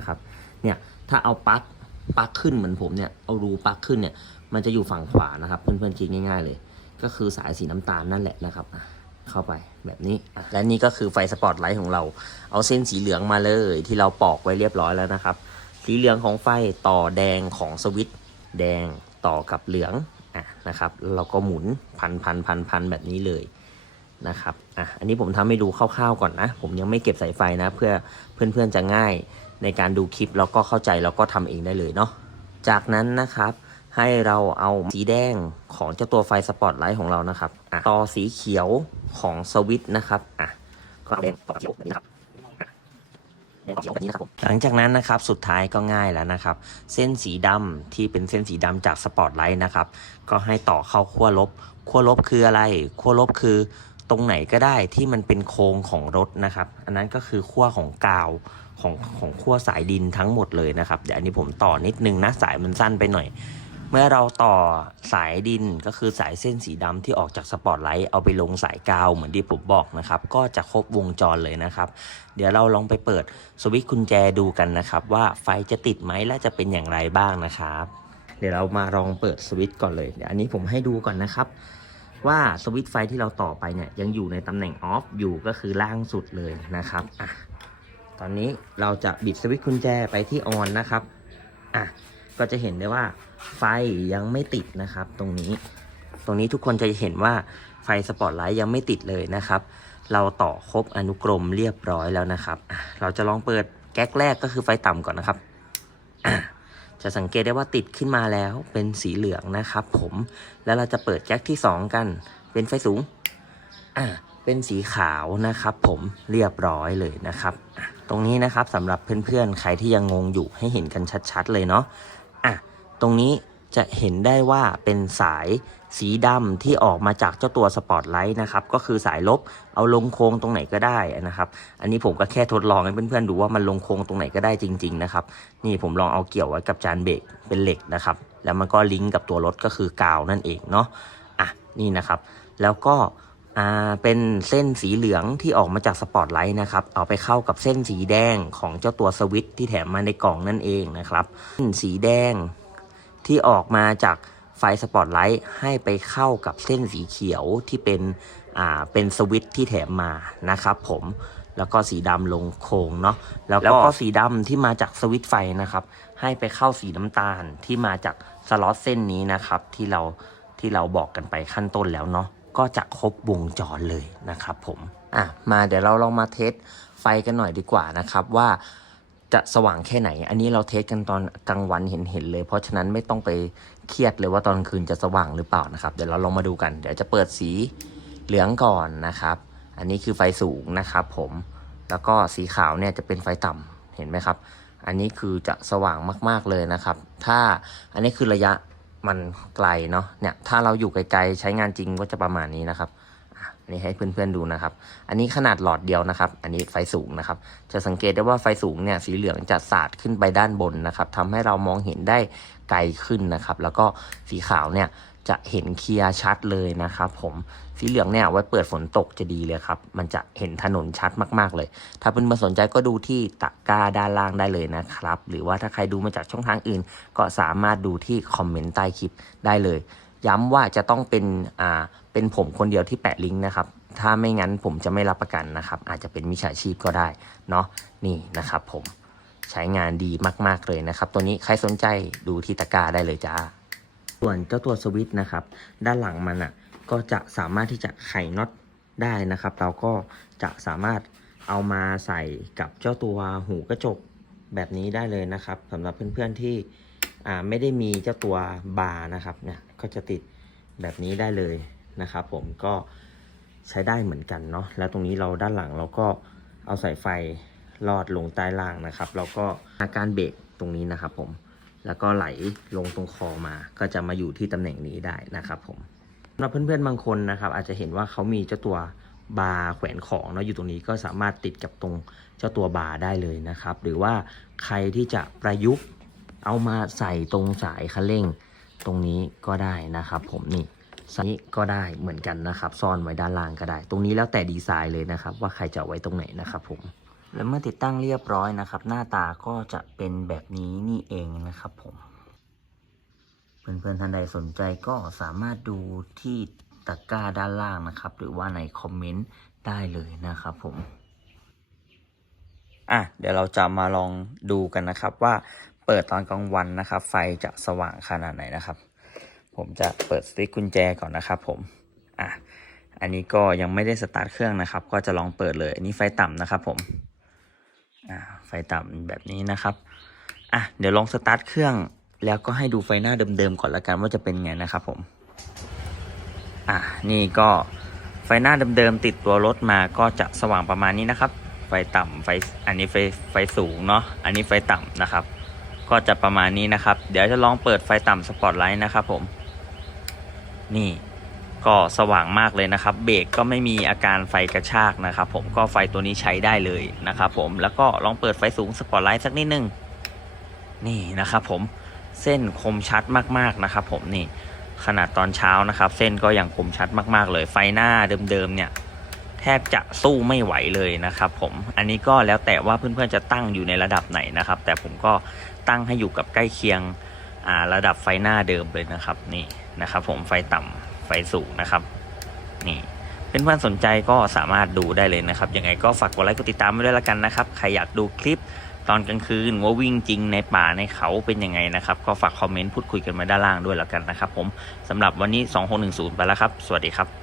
นะครับ เนี่ยถ้าเอาปลั๊กปลั๊กขึ้นเหมือนผมเนี่ยเอารูปลั๊กขึ้นเนี่ยมันจะอยู่ฝั่งขวานะครับเพื่อนๆคิดง่ายๆเลย ก็คือสายสีน้ำตาลนั่นแหละนะครับเข้าไปแบบนี้และนี่ก็คือไฟสปอตไลท์ของเรา เอาเส้นสีเหลืองมาเลย ที่เราปอกไว้เรียบร้อยแล้วนะครับ สีเหลืองของไฟต่อแดงของสวิตช์แดงต่อกับเหลืองอะนะครับเราก็หมุนพันพันพันพันแบบนี้เลยนะครับอะอันนี้ผมทำให้ดูคร่าวๆก่อนนะ ผมยังไม่เก็บสายไฟนะ เพื่อเพื่อนๆจะง่าย ในการดูคลิปแล้วก็เข้าใจแล้วก็ทำเองได้เลยเนาะจากนั้นนะครับให้เราเอาสีแดงของเจ้าตัวไฟสปอตไลท์ของเรานะครับต่อสีเขียวของสวิตช์นะครับอะก็เอาแดงต่อเขียวแบบนี้นะครับหลังจากนั้นนะครับสุดท้ายก็ง่ายแล้วนะครับ เส้นสีดำที่เป็นเส้นสีดำจากสปอตไลท์นะครับ ก็ให้ต่อเข้าขั้วลบขั้วลบคืออะไรขั้วลบคือตรงไหนก็ได้ที่มันเป็นโครงของรถนะครับ อันนั้นก็คือขั้วของกาว ของของขั้วสายดินทั้งหมดเลยนะครับเดี๋ยวอันนี้ผมต่อนิดนึงนะสายมันสั้นไปหน่อย เมื่อเราต่อสายดินก็คือสายเส้นสีดำที่ออกจากสปอตไลท์เอาไปลงสายกาวเหมือนที่ผมบอกนะครับ ก็จะครบวงจรเลยนะครับ เดี๋ยวเราลองไปเปิดสวิตช์กุญแจดูกันนะครับ ว่าไฟจะติดไหมและจะเป็นอย่างไรบ้างนะครับ เดี๋ยวเรามาลองเปิดสวิตช์ก่อนเลยเดี๋ยวอันนี้ผมให้ดูก่อนนะครับว่าสวิตช์ไฟที่เราต่อไปเนี่ยยังอยู่ในตำแหน่งออฟอยู่ก็คือล่างสุดเลยนะครับอะ ตอนนี้เราจะบิดสวิตช์กุญแจไปที่ออนนะครับอะก็จะเห็นได้ว่าไฟยังไม่ติดนะครับ ตรงนี้ ตรงนี้ทุกคนจะเห็นว่าไฟสปอตไลท์ยังไม่ติดเลยนะครับ เราต่อครบอนุกรมเรียบร้อยแล้วนะครับ เราจะลองเปิดแก๊กแรกก็คือไฟต่ำก่อนนะครับ จะสังเกตได้ว่าติดขึ้นมาแล้วเป็นสีเหลืองนะครับ ผม แล้วเราจะเปิดแก๊กที่ 2 กัน เป็นไฟสูงอะเป็นสีขาวนะครับ ผม เรียบร้อยเลยนะครับ ตรงนี้นะครับสำหรับเพื่อนๆ ใครที่ยังงงอยู่ให้เห็นกันชัดๆเลยเนาะอะตรงนี้จะเห็นได้ว่าเป็นสายสีดำที่ออกมาจากเจ้าตัวสปอตไลท์นะครับ ก็คือสายลบเอาลงโค้งตรงไหนก็ได้นะครับ อันนี้ผมก็แค่ทดลองให้เพื่อนๆดูว่ามันลงโค้งตรงไหนก็ได้จริง ๆ นะครับ นี่ผมลองเอาเกี่ยวไว้กับจานเบรกเป็นเหล็กนะครับ แล้วมันก็ลิงก์กับตัวรถก็คือกาวนั่นเองเนาะอะนี่นะครับ แล้วก็ เป็นเส้นสีเหลืองที่ออกมาจากสปอตไลท์นะครับ เอาไปเข้ากับเส้นสีแดงของเจ้าตัวสวิตที่แถมมาในกล่องนั่นเองนะครับเส้นสีแดงที่ออกมาจากไฟสปอตไลท์ให้ไปเข้ากับเส้นสีเขียวที่เป็นอ่าเป็นสวิตที่แถมมานะครับผมแล้วก็สีดำลงโค้งเนาะแล้วก็สีดำที่มาจากสวิตไฟนะครับ ให้ไปเข้าสีน้ำตาลที่มาจากสล็อตเส้นนี้นะครับที่เราที่เราบอกกันไปขั้นต้นแล้วเนาะ ก็จะครบวงจรเลยนะครับผมอะมาเดี๋ยวเราลองมาเทสไฟกันหน่อยดีกว่านะครับว่าจะสว่างแค่ไหน อันนี้เราเทสกันตอนกลางวันเห็นเห็นเลย เพราะฉะนั้นไม่ต้องไปเครียดเลยว่าตอนคืนจะสว่างหรือเปล่านะครับ เดี๋ยวเราลองมาดูกัน เดี๋ยวจะเปิดสีเหลืองก่อนนะครับ อันนี้คือไฟสูงนะครับผม แล้วก็สีขาวเนี่ยจะเป็นไฟต่ำเห็นไหมครับ อันนี้คือจะสว่างมาก ๆเลยนะครับ ถ้าอันนี้คือระยะ มันไกลเนาะเนี่ยถ้าเราอยู่ไกลๆใช้งานจริงก็จะประมาณนี้นะครับ นนี้ให้เพื่อนๆดูนะครับ อันนี้ขนาดหลอดเดียวนะครับ อันนี้ไฟสูงนะครับ จะสังเกตได้ว่าไฟสูงเนี่ยสีเหลืองจะสาดขึ้นไปด้านบนนะครับทำให้เรามองเห็นได้ไกลขึ้นนะครับ แล้วก็สีขาวเนี่ยจะเห็นเคลียร์ชัดเลยนะครับผมสีเหลืองเนี่ยไว้เปิดฝนตกจะดีเลยครับ มันจะเห็นถนนชัดมากๆเลย ถ้าเพื่อนๆสนใจก็ดูที่ตะกร้าด้านล่างได้เลยนะครับ หรือว่าถ้าใครดูมาจากช่องทางอื่น ก็สามารถดูที่คอมเมนต์ใต้คลิปได้เลย ย้ำว่าจะต้องเป็นอ่าเป็นผมคนเดียวที่แปะลิงก์นะครับ ถ้าไม่งั้นผมจะไม่รับประกันนะครับ อาจจะเป็นมิจฉาชีพก็ได้เนาะนี่นะครับผมใช้งานดีมาก ๆ เลยนะครับ ตัวนี้ใครสนใจดูที่ตะกร้าได้เลยจ้า ส่วนเจ้าตัวสวิตช์นะครับ ด้านหลังมันอะก็จะสามารถที่จะไขน็อตได้นะครับ เราก็จะสามารถเอามาใส่กับเจ้าตัวหูกระจกแบบนี้ได้เลยนะครับสำหรับเพื่อนๆที่อ่าไม่ได้มีเจ้าตัวบาร์นะครับเนี่ย ก็จะติดแบบนี้ได้เลยนะครับผมก็ใช้ได้เหมือนกันเนาะแล้วตรงนี้เราด้านหลังเราก็เอาสายไฟลอดลงใต้ล่างนะครับ แล้วก็อาการเบรกตรงนี้นะครับผมแล้วก็ไหลลงตรงคอมา ก็จะมาอยู่ที่ตำแหน่งนี้ได้นะครับผมสำหรับเพื่อนๆบางคนนะครับ อาจจะเห็นว่าเขามีเจ้าตัวบาร์แขวนของเนาะอยู่ตรงนี้ก็สามารถติดกับตรงเจ้าตัวบาร์ได้เลยนะครับ หรือว่าใครที่จะประยุกต์เอามาใส่ตรงสายคันเร่ง ตรงนี้ก็ได้นะครับผมนี่สายนี้ก็ได้เหมือนกันนะครับ ซ่อนไว้ด้านล่างก็ได้ ตรงนี้แล้วแต่ดีไซน์เลยนะครับ ว่าใครจะไว้ตรงไหนนะครับผมและเมื่อติดตั้งเรียบร้อยนะครับ หน้าตาก็จะเป็นแบบนี้นี่เองนะครับผมเพื่อนๆท่านใดสนใจก็สามารถดูที่ตะกร้าด้านล่างนะครับ หรือว่าในคอมเมนต์ได้เลยนะครับผมอะเดี๋ยวเราจะมาลองดูกันนะครับว่า เปิดตอนกลางวันนะครับ ไฟจะสว่างขนาดไหนนะครับ ผมจะเปิดสติ๊กกุญแจก่อนนะครับ ผมอะอันนี้ก็ยังไม่ได้สตาร์ทเครื่องนะครับ ก็จะลองเปิดเลยอันนี้ไฟต่ำนะครับ ผมอ่าไฟต่ำแบบนี้นะครับอะเดี๋ยวลองสตาร์ทเครื่องแล้วก็ให้ดูไฟหน้าเดิมๆก่อนละกันว่าจะเป็นไงนะครับ ผมอะนี่ก็ไฟหน้าเดิมๆติดตัวรถมาก็จะสว่างประมาณนี้นะครับ ไฟต่ำไฟอันนี้ไฟไฟสูงเนาะอันนี้ไฟต่ำนะครับ ก็จะประมาณนี้นะครับ เดี๋ยวจะลองเปิดไฟต่ำสปอตไลท์นะครับผมนี่ก็สว่างมากเลยนะครับ เบรกก็ไม่มีอาการไฟกระชากนะครับ ผมก็ไฟตัวนี้ใช้ได้เลยนะครับผมแล้วก็ลองเปิดไฟสูงสปอตไลท์สักนิดนึงนี่นะครับผมเส้นคมชัดมากๆนะครับ ผมนี่ขนาดตอนเช้านะครับ เส้นก็ยังคมชัดมากๆเลยไฟหน้าเดิมๆเนี่ย แทบจะสู้ไม่ไหวเลยนะครับผมอันนี้ก็แล้วแต่ว่าเพื่อนๆจะตั้งอยู่ในระดับไหนนะครับ แต่ผมก็ตั้งให้อยู่กับใกล้เคียงระดับไฟหน้าเดิมเลยนะครับนี่นะครับผมไฟต่ำไฟสูงนะครับนี่เป็นเพื่อนๆสนใจก็สามารถดูได้เลยนะครับยังไงก็ฝากกดไลค์กดติดตามไว้ด้วยละกันนะครับใครอยากดูคลิปตอนกลางคืนว่าวิ่งจริงในป่าในเขาเป็นยังไงนะครับ ก็ฝากคอมเมนต์พูดคุยกันมาด้านล่างด้วยละกันนะครับผมสำหรับวันนี้ 2610 ไปแล้วครับ สวัสดีครับ